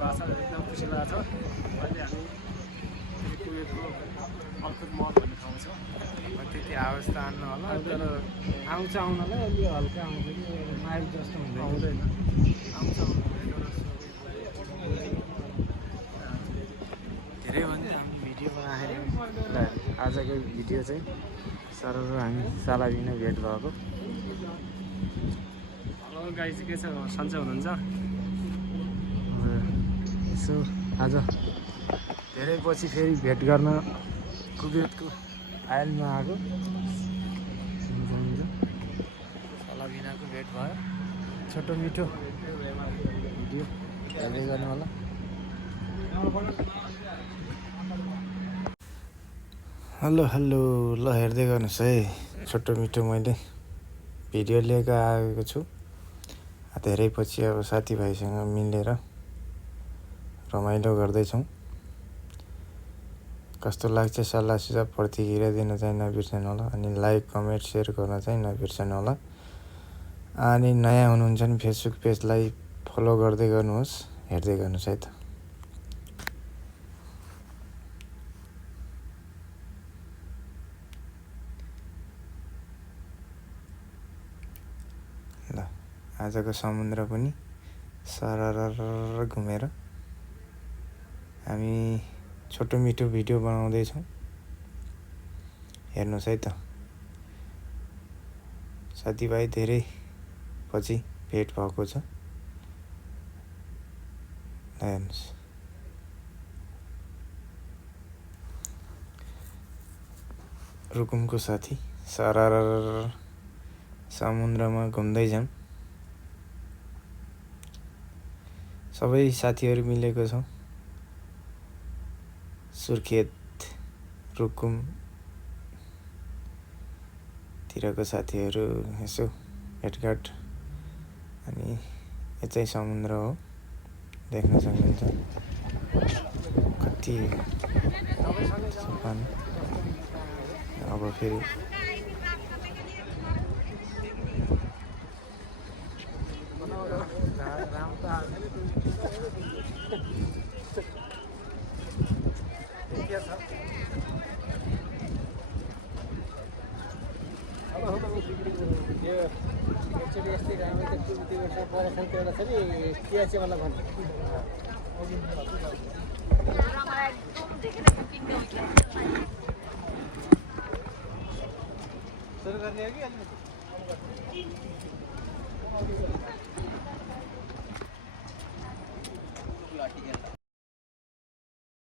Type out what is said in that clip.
भएको छ एकदम खुसी लागेको छ। अहिले हामी कुवेतको अल्कुद मल भन्ने ठाउँमा छौँ। त्यति आवाज त आउनु होला तर आउँछ आउनलाई अलि हल्का आउँछ कि माइल जस्तो हुँदैन आउँदैन आउँछ धेरै भन्दा हामी भिडियो बनाएको ल आजको भिडियो चाहिँ सर र हामी सालाबिना भेट भएको। हेलो गाई चाहिँ के छ सन्चै हुनुहुन्छ? यसो आज धेरै पछि फेरि भेट गर्न कुवेतको आइलमा आएको सालाबिनाको भेट भयो। छोटो मिठो भिडियो हेर्दै गर्नु होला। हेलो हेलो ल हेर्दै गर्नुहोस् है, छोटो मिठो मैले भिडियो लिएर आएको छु। धेरै पछि अब साथीभाइसँग मिलेर रमाइलो गर्दैछौँ। कस्तो लाग्छ सल्लाह सुझाव प्रतिक्रिया दिन चाहिँ नबिर्सनु होला। अनि लाइक कमेन्ट सेयर गर्न चाहिँ नबिर्सनु होला। अनि नयाँ हुनुहुन्छ भने फेसबुक पेजलाई फलो गर्दै गर्नुहोस्, हेर्दै गर्नुहोस् है त। ल आजको समुद्र पनि सरर घुमेर हामी छोटो मिठो भिडियो बनाउँदैछौँ, हेर्नुहोस् है त। साथीभाइ धेरै पछि भेट भएको छ, हेर्नुहोस्। रुकुमको साथी सरर समुद्रमा घुम्दैछौँ। सबै साथीहरू मिलेको छौँ। सुर्खेत रुकुमतिरको साथीहरू यसो भेटघाट। अनि यो चाहिँ समुद्र हो, देख्न सक्नुहुन्छ कति अब फेरि एकचोटि यस्तै राम्रो त्यो वर्ष पर्यटन एउटा छ नि चियाचेवाला भन्ने सुरु गर्ने हो कि